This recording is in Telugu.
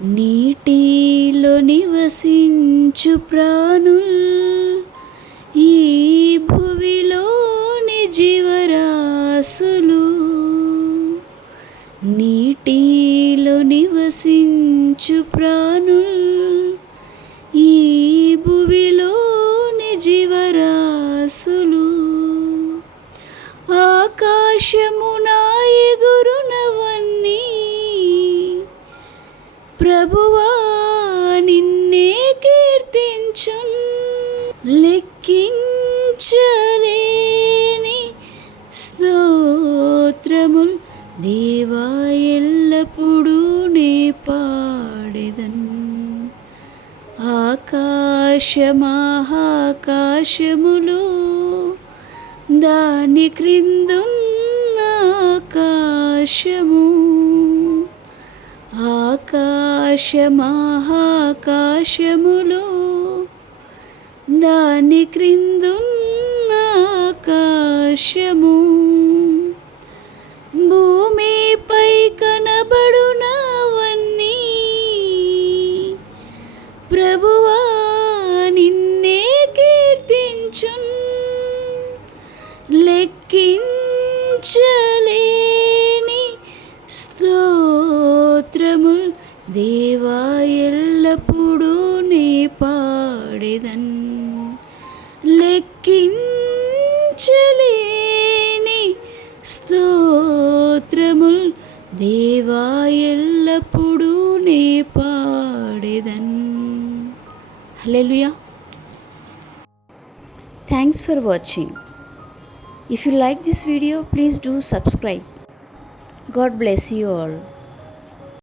నీటిలో నివసించు ప్రాణుల్, ఈ భువిలోని జీవరాశులు. నీటిలో నివసించు ప్రాణుల్, ఈ భువిలోని జీవరాశులు. ఆకాశమున ఎగురునవన్నీ ప్రభువా నిన్నే కీర్తించున్. లెక్కించలేని స్తోత్రముల్ దేవా ఎల్లప్పుడూ నే పాడెదన్. ఆకాశమహాకాశములు, దాని క్రిందున్న ఆకాశము. ఆకాశమహాకాశములు, దాని క్రిందున్న ఆకాశము. భూమిపై కనబడునవన్నీ ప్రభువా నిన్నే కీర్తించున్. లెక్కించలేని స్తోత్రముల్ దేవా ఎల్లప్పుడూ నే పాడెదన్. లెక్కించలేని స్తోత్రముల్ దేవా ఎల్లప్పుడూ నే పాడెదన్. హల్లెలూయా. Thanks for watching. If you like this video, please do subscribe. God bless you all.